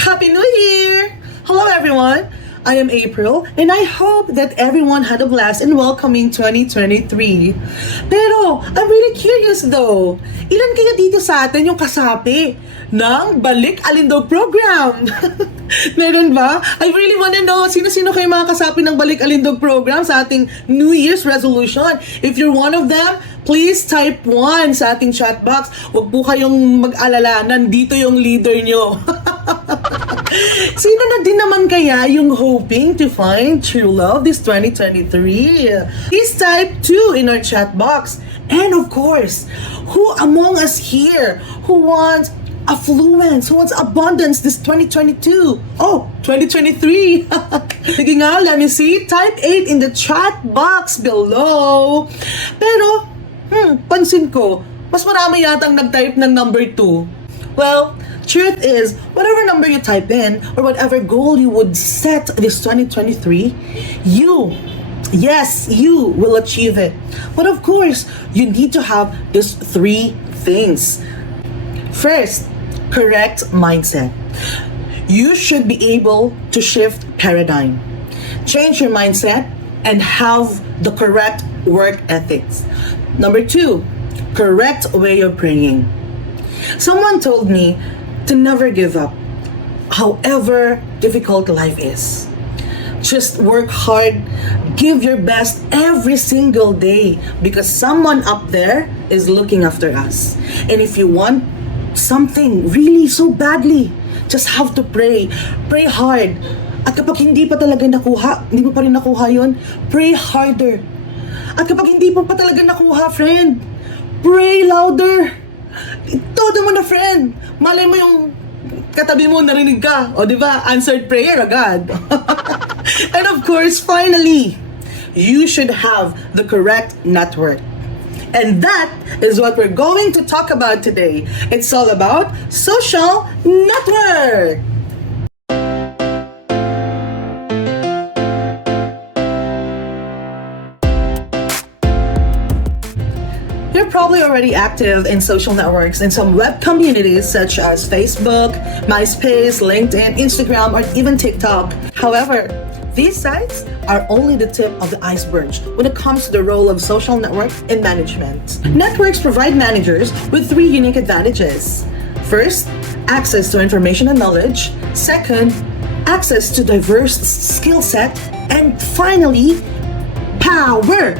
Happy New Year! Hello everyone! I am April and I hope that everyone had a blast in welcoming 2023. Pero, I'm really curious though. Ilan kaya dito sa atin yung kasapi ng Balik Alindog program? Meron ba? I really wanna know sino-sino kayo mga kasapi ng Balik Alindog program sa ating New Year's resolution. If you're one of them, please type 1 sa ating chat box. Huwag po kayong mag-alala, nandito yung leader nyo. Sino na din naman kaya yung hoping to find true love this 2023? Please type 2 in our chat box. And of course, who among us here who wants affluence, who wants abundance this 2022? Oh, 2023! Sige nga, let me see. Type 8 in the chat box below. Pero, pansin ko, mas marami yatang nag-type ng number 2. Well, truth is, whatever number you type in, or whatever goal you would set this 2023, you will achieve it. But of course, you need to have these 3 things. First, correct mindset. You should be able to shift paradigm. Change your mindset and have the correct work ethics. Number 2, correct way of praying. Someone told me to never give up, however difficult life is. Just work hard, give your best every single day because someone up there is looking after us. And if you want something really so badly, just have to pray. Pray hard. At kapag hindi pa talaga nakuha, hindi mo pa rin nakuha yun, pray harder. At kapag hindi pa talaga nakuha, friend, pray louder. Todo mo na, friend. Malay mo yung katabi mo, narinig ka. O, di ba? Answered prayer agad. And of course, finally, you should have the correct network. And that is what we're going to talk about today. It's all about social network. You're probably already active in social networks in some web communities such as Facebook, MySpace, LinkedIn, Instagram, or even TikTok. However, these sites are only the tip of the iceberg when it comes to the role of social network in management. Networks provide managers with 3 unique advantages. First, access to information and knowledge. Second, access to diverse skill set. And finally, power.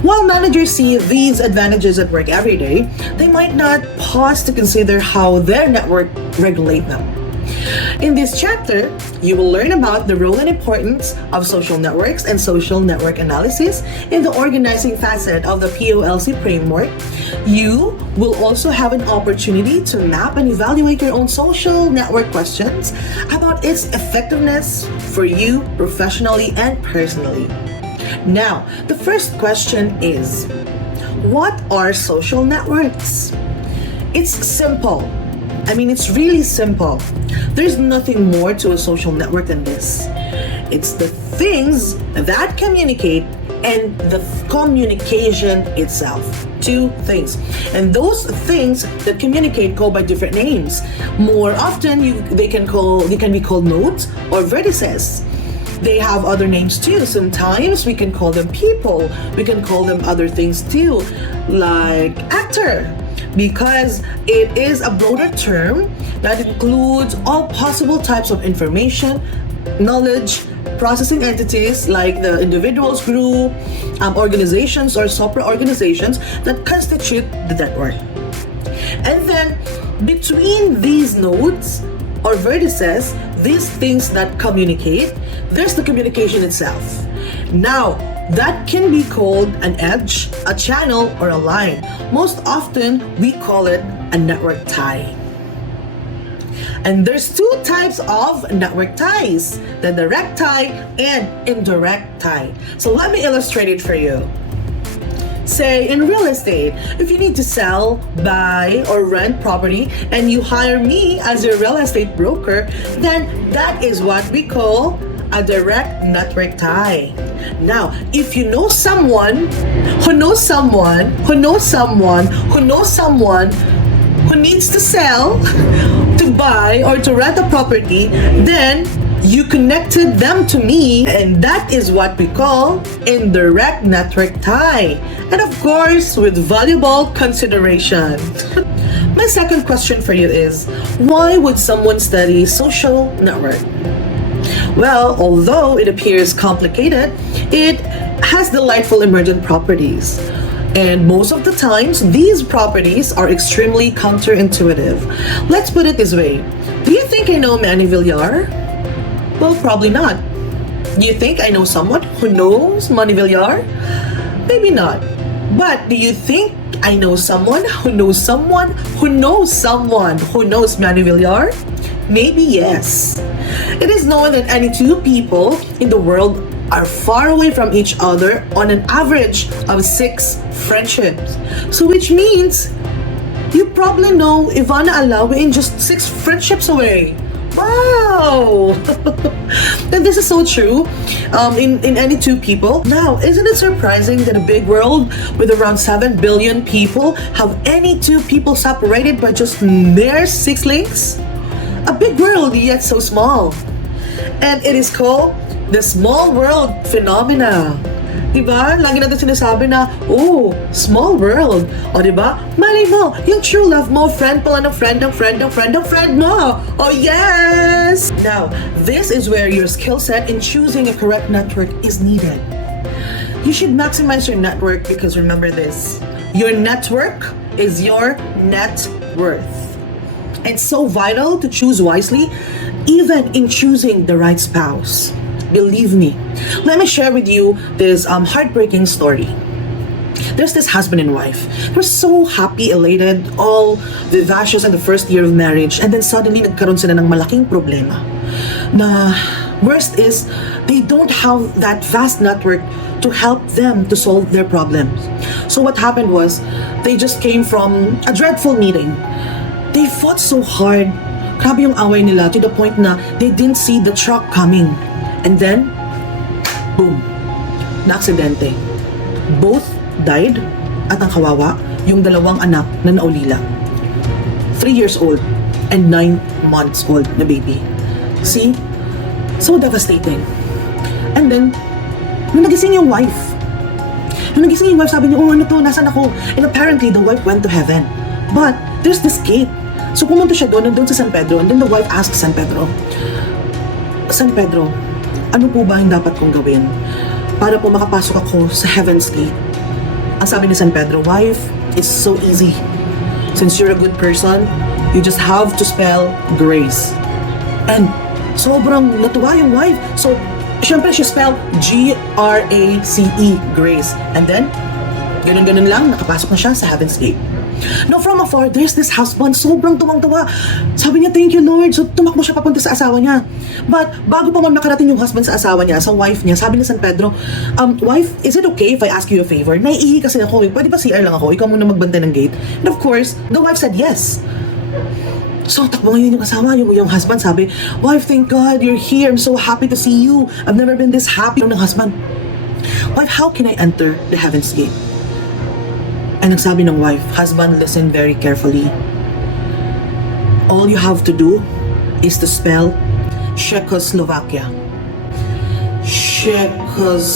While managers see these advantages at work every day, they might not pause to consider how their network regulate them. In this chapter, you will learn about the role and importance of social networks and social network analysis in the organizing facet of the POLC framework. You will also have an opportunity to map and evaluate your own social network questions about its effectiveness for you professionally and personally. Now, the first question is, what are social networks? It's simple. It's really simple. There's nothing more to a social network than this. It's the things that communicate and the communication itself. 2 things. And those things that communicate go by different names. More often, they can be called nodes or vertices. They have other names too. Sometimes we can call them people. We can call them other things too, like actor, because it is a broader term that includes all possible types of information, knowledge, processing entities like the individuals, group, organizations, or supra-organizations that constitute the network. And then between these nodes or vertices, these things that communicate, there's the communication itself. Now, that can be called an edge, a channel, or a line. Most often, we call it a network tie. And there's 2 types of network ties, the direct tie and indirect tie. So let me illustrate it for you. Say, in real estate, if you need to sell, buy, or rent property and you hire me as your real estate broker, then that is what we call a direct network tie. Now, if you know someone who knows someone who knows someone who knows someone who needs to sell to buy or to rent a property, then you connected them to me, and that is what we call indirect network tie. And of course, with valuable consideration. My second question for you is, why would someone study social network? Well, although it appears complicated, it has delightful emergent properties. And most of the times, these properties are extremely counterintuitive. Let's put it this way. Do you think I know Manny Villar? Well, probably not. Do you think I know someone who knows Manny Villar? Maybe not. But do you think I know someone who knows someone who knows someone who knows Manny Villar? Maybe yes. It is known that any two people in the world are far away from each other on an average of 6 friendships. So which means you probably know Ivana Alawi in just 6 friendships away. Wow! And this is so true in any two people. Now, isn't it surprising that a big world with around 7 billion people have any two people separated by just mere 6 links? A big world, yet so small. And it is called the small world phenomena. Diba? Lagi natin sinasabi na, oh, small world. O diba? Malay mo, yung true love mo, friend pala ng friend ng friend ng friend ng friend mo. Oh yes! Now, this is where your skill set in choosing a correct network is needed. You should maximize your network because remember this, your network is your net worth. It's so vital to choose wisely, even in choosing the right spouse. Believe me. Let me share with you this heartbreaking story. There's this husband and wife. They're so happy, elated, all vivacious in the first year of marriage, and then suddenly nagkaroon sila ng malaking problema. Na worst is, they don't have that vast network to help them to solve their problems. So what happened was, they just came from a dreadful meeting. They fought so hard. Grabe yung away nila to the point na they didn't see the truck coming. And then, boom, na-aksidente. Both died at ang kawawa, yung dalawang anak na naulila. 3 years old and 9 months old na baby. See? So devastating. And then, nung nagising yung wife, sabi niya, oh ano to, nasan ako? And apparently, the wife went to heaven. But, there's this gate. So pumunta siya doon, nandun sa San Pedro, and then the wife asked San Pedro, ano po ba yung dapat kong gawin para po makapasok ako sa Heaven's Gate? Ang sabi ni San Pedro, wife, it's so easy. Since you're a good person, you just have to spell grace. And sobrang natuwa yung wife. So, syempre, she spelled G-R-A-C-E, grace. And then, ganun-ganun lang, nakapasok na siya sa Heaven's Gate. Now, from afar, there's this husband, sobrang tuwang-tuwa. Sabi niya, thank you, Lord. So, tumakbo siya papunta sa asawa niya. But, bago pa man makarating yung husband sa asawa niya, sa wife niya, sabi ni San Pedro, wife, is it okay if I ask you a favor? Naiihi kasi ako, pwede ba CR lang ako? Ikaw muna magbantay ng gate. And of course, the wife said yes. So, takbo ngayon yung asawa, yung husband sabi, wife, thank God you're here. I'm so happy to see you. I've never been this happy. Ng husband, wife, how can I enter the Heaven's Gate? And nagsabi ng wife, husband, listen very carefully. All you have to do is to spell Czechoslovakia. Czechoslovakia.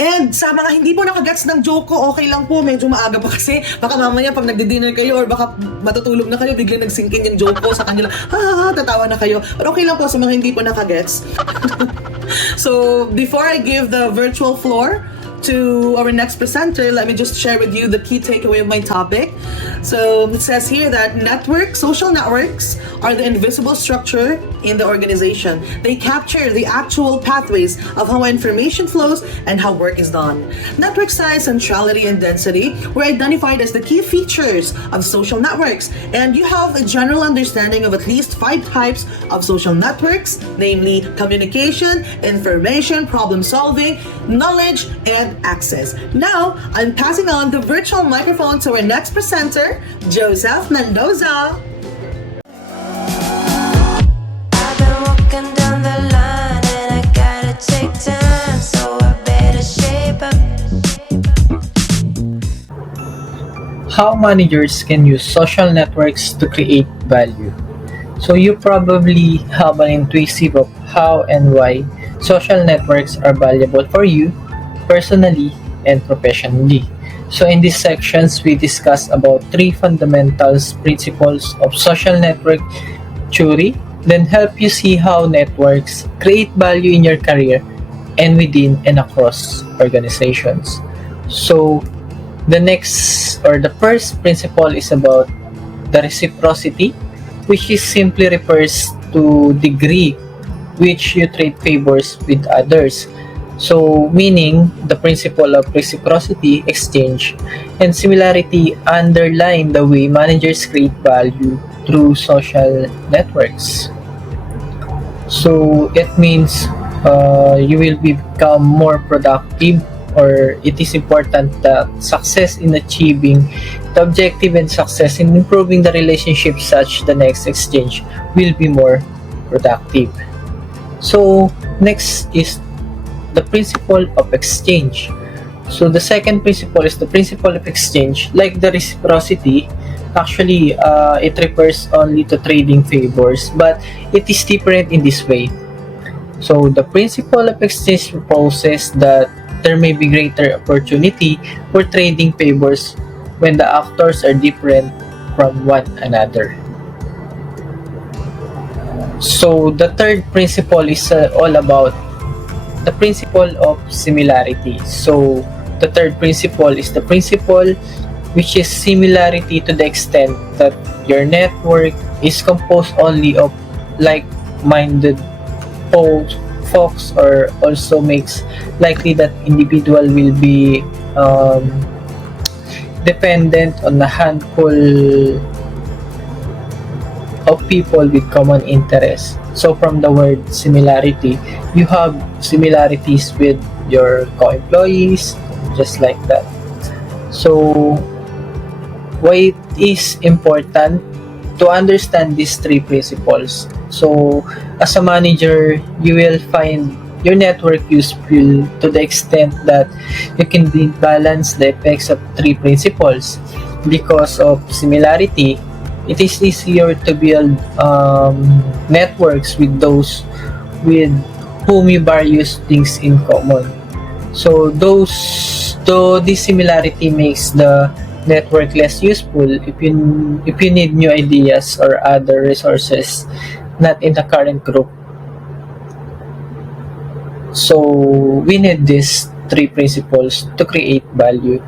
And sa mga hindi po nakagets ng joke ko, okay lang po, medyo maaga pa kasi baka mamaya pag nagdi-dinner kayo or baka matutulog na kayo, biglang nag-sink in yung joke ko sa kanila, tatawa na kayo. But okay lang po sa mga hindi po nakagets. So, before I give the virtual floor to our next presenter, let me just share with you the key takeaway of my topic. So, it says here that social networks are the invisible structure in the organization. They capture the actual pathways of how information flows and how work is done. Network size, centrality, and density were identified as the key features of social networks, and you have a general understanding of at least 5 types of social networks, namely communication, information, problem solving, knowledge, and access. Now, I'm passing on the virtual microphone to our next presenter, Joseph Mendoza. I've been walking down the line and I gotta take time, so I better shape up. how managers can use social networks to create value. So you probably have an intuitive of how and why social networks are valuable for you personally and professionally. So in these sections, we discuss about three fundamentals principles of social network theory, then help you see how networks create value in your career and within and across organizations. So the first principle is about the reciprocity, which is simply refers to degree which you trade favors with others. So, meaning the principle of reciprocity, exchange, and similarity underline the way managers create value through social networks. So, it means you will become more productive, or it is important that success in achieving the objective and success in improving the relationship such the next exchange will be more productive. So, next is the principle of exchange. So the second principle is the principle of exchange. Like the reciprocity, actually it refers only to trading favors, but it is different in this way. So the principle of exchange proposes that there may be greater opportunity for trading favors when the actors are different from one another. So the third principle is all about the principle of similarity. So the third principle is the principle which is similarity to the extent that your network is composed only of like-minded folks, or also makes likely that individual will be um, dependent on a handful of people with common interests. So from the word similarity, you have similarities with your co-employees, just like that. So why it is important to understand these three principles. So as a manager, you will find your network useful to the extent that you can balance the effects of three principles. Because of similarity, it is easier to build networks with those with whom you various things in common. So though this similarity makes the network less useful if you need new ideas or other resources not in the current group. So we need these three principles to create value.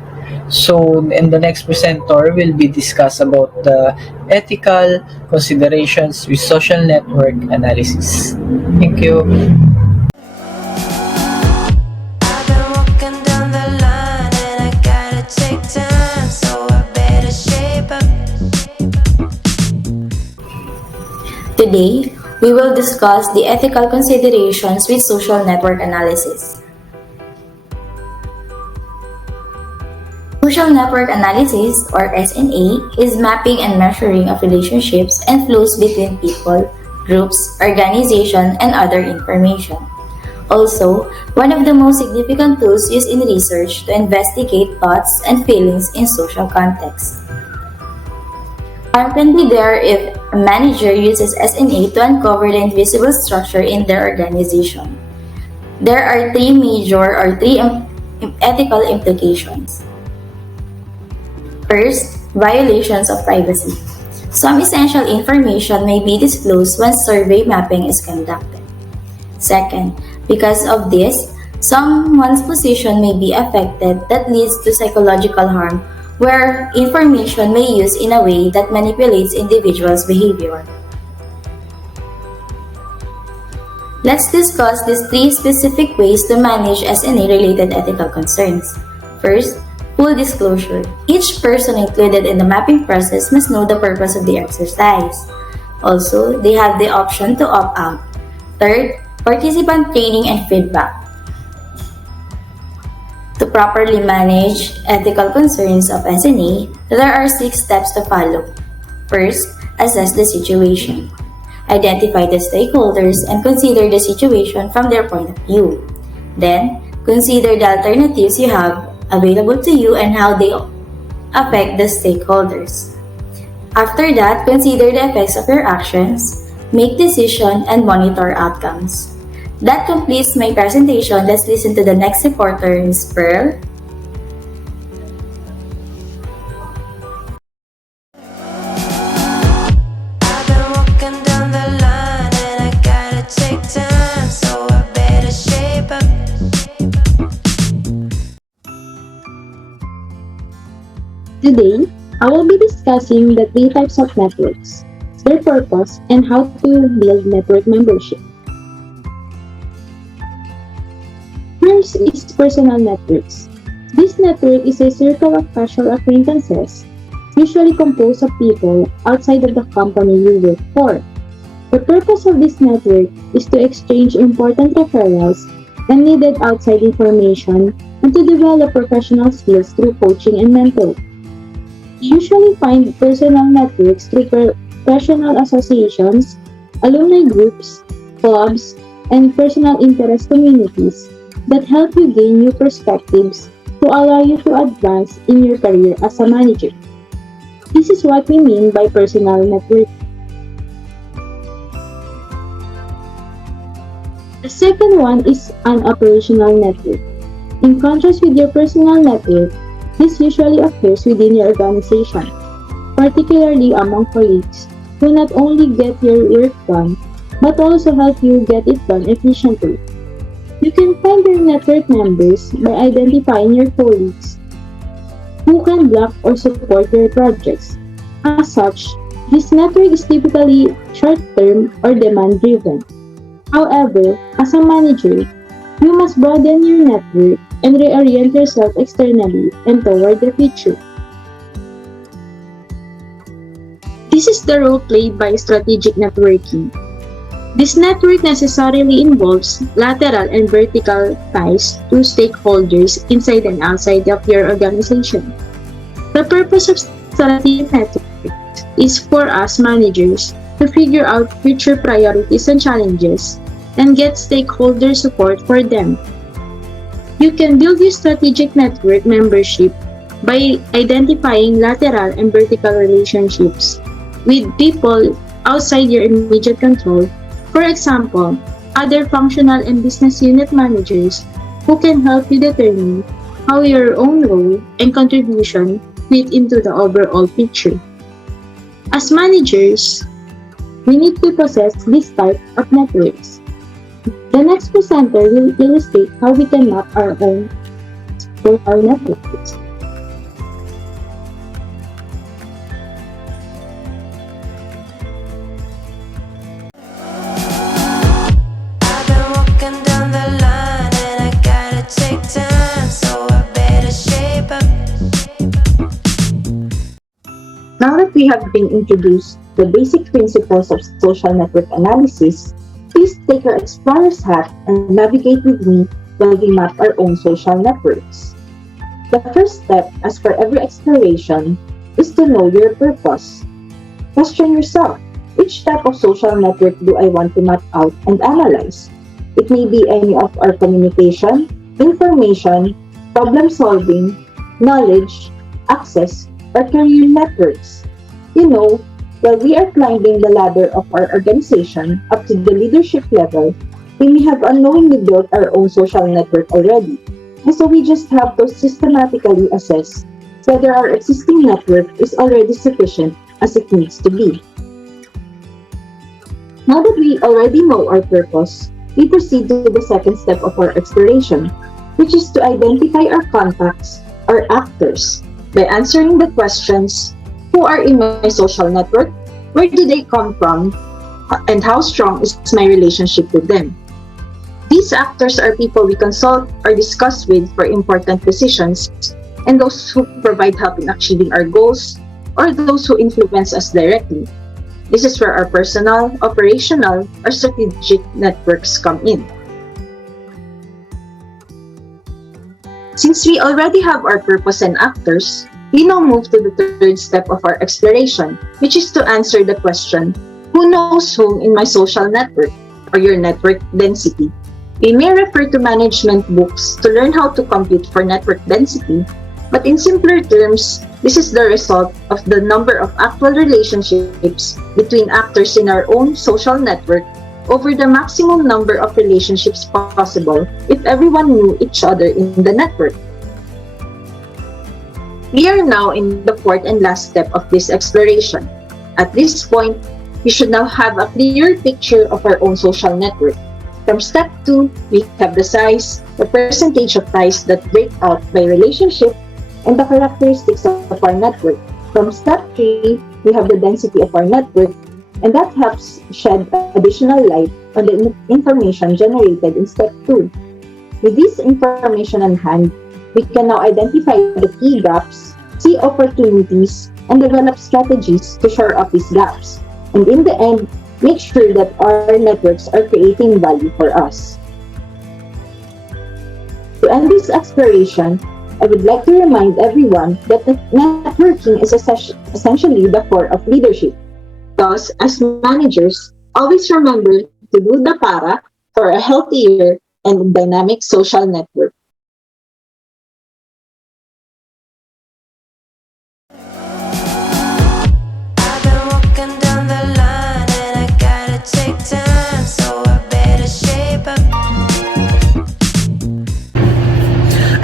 So in the next presenter will be discuss about the ethical considerations with social network analysis. Thank you. I've been walking down the line and I gotta take time, so I better shape up. Today, we will discuss the ethical considerations with social network analysis. Social network analysis, or SNA, is mapping and measuring of relationships and flows between people, groups, organizations, and other information. Also, one of the most significant tools used in research to investigate thoughts and feelings in social contexts. Harm can be there if a manager uses SNA to uncover the invisible structure in their organization. There are three ethical implications. First, violations of privacy. Some essential information may be disclosed when survey mapping is conducted. Second, because of this, someone's position may be affected that leads to psychological harm, where information may be used in a way that manipulates individuals' behavior. Let's discuss these three specific ways to manage SNA-related ethical concerns. First, full disclosure. Each person included in the mapping process must know the purpose of the exercise. Also, they have the option to opt out. Third, participant training and feedback. To properly manage ethical concerns of SNA, there are 6 steps to follow. First, assess the situation. Identify the stakeholders and consider the situation from their point of view. Then, consider the alternatives you have available to you and how affect the stakeholders. After that, consider the effects of your actions, make decisions, and monitor outcomes. That completes my presentation. Let's listen to the next reporter, Ms. Pearl. I've been walking down the line and I gotta take time, so I better shape up. Today, I will be discussing the three types of networks, their purpose, and how to build network membership. First is personal networks. This network is a circle of casual acquaintances, usually composed of people outside of the company you work for. The purpose of this network is to exchange important referrals and needed outside information and to develop professional skills through coaching and mentoring. You usually find personal networks through professional associations, alumni groups, clubs, and personal interest communities that help you gain new perspectives to allow you to advance in your career as a manager. This is what we mean by personal network. The second one is an operational network. In contrast with your personal network, this usually occurs within your organization, particularly among colleagues who not only get your work done, but also help you get it done efficiently. You can find your network members by identifying your colleagues who can block or support your projects. As such, this network is typically short-term or demand-driven. However, as a manager, you must broaden your network and reorient yourself externally and toward the future. This is the role played by strategic networking. This network necessarily involves lateral and vertical ties to stakeholders inside and outside of your organization. The purpose of strategic networks is for us managers to figure out future priorities and challenges and get stakeholder support for them. You can build your strategic network membership by identifying lateral and vertical relationships with people outside your immediate control. For example, other functional and business unit managers who can help you determine how your own role and contribution fit into the overall picture. As managers, we need to possess this type of networks. The next presenter will illustrate how we can map our own social networks. I've been walking down the line and I gotta take time, so I better shape up. Now that we have been introduced to the basic principles of social network analysis, please take your explorer's hat and navigate with me while we map our own social networks. The first step, as for every exploration, is to know your purpose. Question yourself, which type of social network do I want to map out and analyze? It may be any of our communication, information, problem solving, knowledge, access, or career networks. You know, while we are climbing the ladder of our organization up to the leadership level, we may have unknowingly built our own social network already. And so we just have to systematically assess whether our existing network is already sufficient as it needs to be. Now that we already know our purpose, we proceed to the second step of our exploration, which is to identify our contacts or actors by answering the questions: who are in my social network? Where do they come from? And how strong is my relationship with them? These actors are people we consult or discuss with for important decisions, and those who provide help in achieving our goals, or those who influence us directly. This is where our personal, operational, or strategic networks come in. Since we already have our purpose and actors, we now move to the third step of our exploration, which is to answer the question, who knows whom in my social network, or your network density? We may refer to management books to learn how to compute for network density, But in simpler terms, this is the result of the number of actual relationships between actors in our own social network over the maximum number of relationships possible if everyone knew each other in the network. We are now in the fourth and last step of this exploration. At this point, we should now have a clear picture of our own social network. From step 2, we have the size, the percentage of ties that break out by relationship, and the characteristics of our network. From step 3, we have the density of our network, and that helps shed additional light on the information generated in step 2. With this information on hand, we can now identify the key gaps, see opportunities, and develop strategies to shore up these gaps. And in the end, make sure that our networks are creating value for us. To end this exploration, I would like to remind everyone that networking is essentially the core of leadership. Thus, as managers, always remember to do the para for a healthier and dynamic social network. I've been walking down the line and I gotta take time, so I better shape up.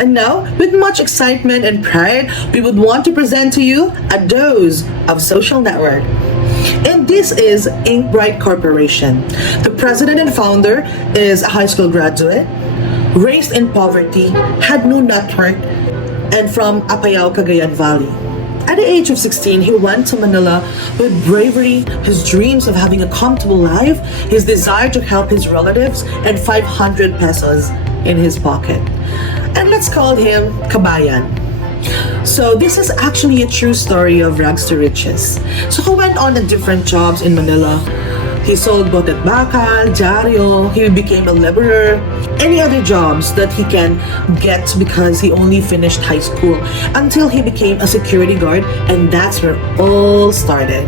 And now, with much excitement and pride, we would want to present to you a dose of social network. And this is Inkbright Corporation. The president and founder is a high school graduate, raised in poverty, had no network, and from Apayao, Cagayan Valley. At the age of 16, he went to Manila with bravery, his dreams of having a comfortable life, his desire to help his relatives, and 500 pesos in his pocket. And let's call him Kabayan. So this is actually a true story of rags to riches. So he went on to different jobs in Manila. He sold botet bakal, diaryo, he became a laborer, any other jobs that he can get because he only finished high school until he became a security guard, and that's where it all started.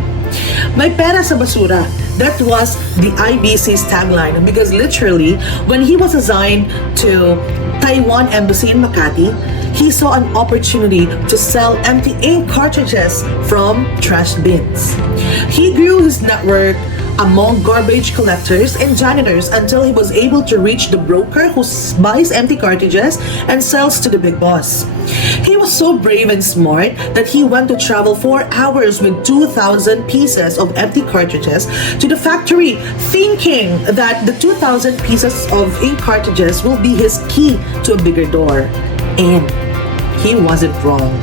May pera sa basura. That was the IBC's tagline because literally when he was assigned to Taiwan Embassy in Makati, he saw an opportunity to sell empty ink cartridges from trash bins. He grew his network among garbage collectors and janitors until he was able to reach the broker who buys empty cartridges and sells to the big boss. He was so brave and smart that he went to travel 4 hours with 2,000 pieces of empty cartridges to the factory, thinking that the 2,000 pieces of ink cartridges will be his key to a bigger door. And he wasn't wrong.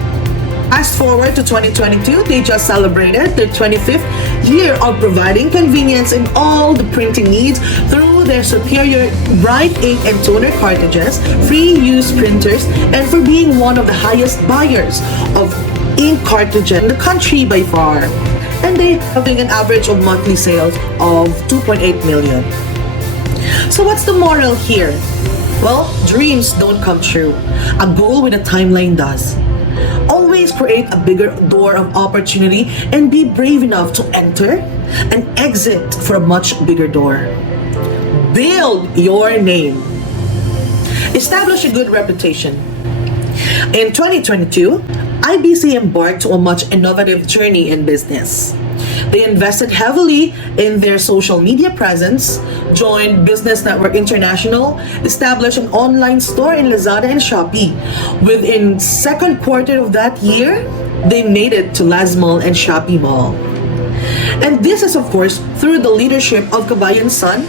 Fast forward to 2022, they just celebrated their 25th year of providing convenience in all the printing needs through their superior bright ink and toner cartridges, free use printers, and for being one of the highest buyers of ink cartridges in the country by far. And they are having an average of monthly sales of 2.8 million. So what's the moral here? Well, dreams don't come true. A goal with a timeline does. Always create a bigger door of opportunity and be brave enough to enter and exit for a much bigger door. Build your name. Establish a good reputation. In 2022, IBC embarked on a much innovative journey in business. They invested heavily in their social media presence, joined Business Network International, established an online store in Lazada and Shopee. Within second quarter of that year, they made it to Lazmall and Shopee Mall. And this is of course through the leadership of Kabayan's son,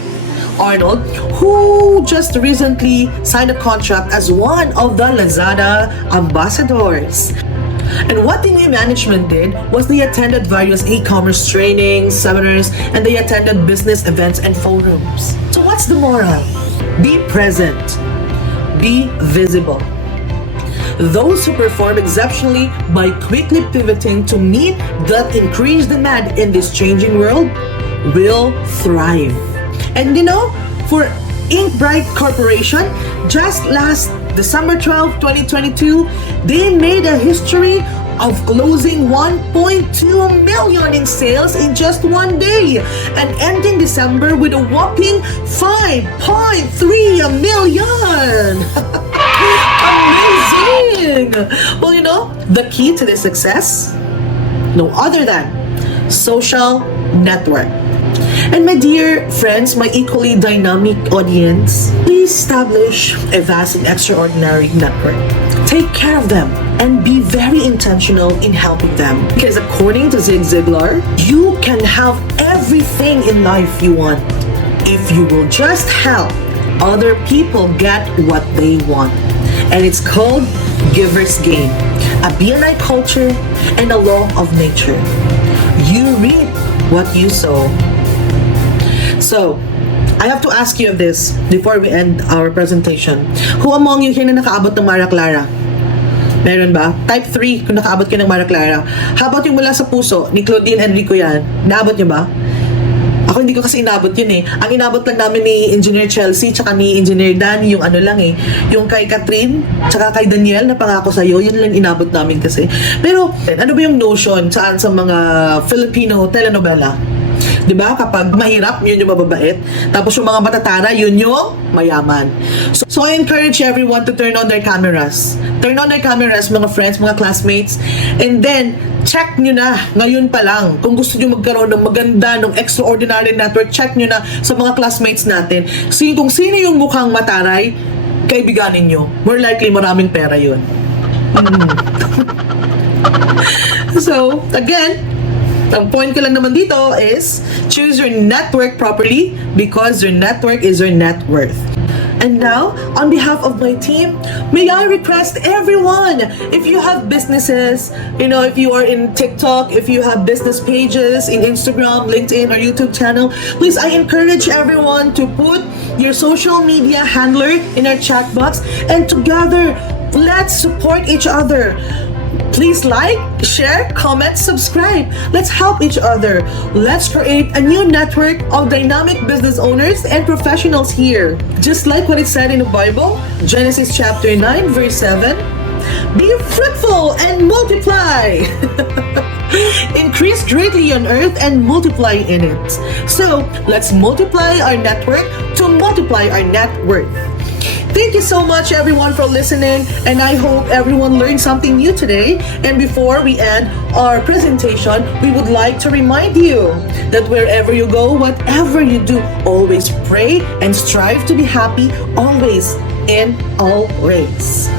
Arnold, who just recently signed a contract as one of the Lazada ambassadors. And what the new management did was they attended various e-commerce trainings, seminars, and they attended business events and forums. So what's the moral? Be present. Be visible. Those who perform exceptionally by quickly pivoting to meet that increased demand in this changing world will thrive. And you know, for Inkbright Corporation, just last December 12, 2022, they made a history of closing 1.2 million in sales in just one day and ending December with a whopping 5.3 million. Amazing! Well, the key to this success, no other than social network. And my dear friends, my equally dynamic audience, please establish a vast and extraordinary network. Take care of them and be very intentional in helping them. Because according to Zig Ziglar, you can have everything in life you want if you will just help other people get what they want. And it's called Giver's Gain, a BNI culture and a law of nature. You reap what you sow. So, I have to ask you of this before we end our presentation. Who among you here na nakaabot ng Mara Clara? Meron ba? Type 3 kung nakaabot kayo ng Mara Clara. How about yung mula sa puso ni Claudine Enrico yan? Naabot niyo ba? Ako hindi ko kasi inabot yun eh. Ang inabot lang namin ni Engineer Chelsea tsaka ni Engineer Danny yung ano lang eh. Yung kay Catherine tsaka kay Daniel na pangako sa'yo, yun lang inabot namin kasi. Pero ano ba yung notion sa mga Filipino telenovela? Diba? Kapag mahirap, yun yung mababait. Tapos yung mga matatara, yun yung mayaman. So I encourage everyone to turn on their cameras. Turn on their cameras, mga friends, mga classmates. And then, check nyo na ngayon pa lang. Kung gusto nyo magkaroon ng maganda, ng extraordinary network, check nyo na sa mga classmates natin. Kung sino yung mukhang mataray, kaibiganin nyo. More likely, maraming pera yun. So, again, ang point ko lang naman dito is choose your network properly because your network is your net worth. And now, on behalf of my team, may I request everyone, if you have businesses, if you are in TikTok, if you have business pages in Instagram, LinkedIn, or YouTube channel, please, I encourage everyone to put your social media handler in our chat box, and together, let's support each other. Please like, share, comment, subscribe. Let's help each other. Let's create a new network of dynamic business owners and professionals here. Just like what it said in the Bible, Genesis chapter 9, verse 7. Be fruitful and multiply. Increase greatly on earth and multiply in it. So, let's multiply our network to multiply our net worth. Thank you so much everyone for listening, and I hope everyone learned something new today. And before we end our presentation, we would like to remind you that wherever you go, whatever you do, always pray and strive to be happy always in all ways.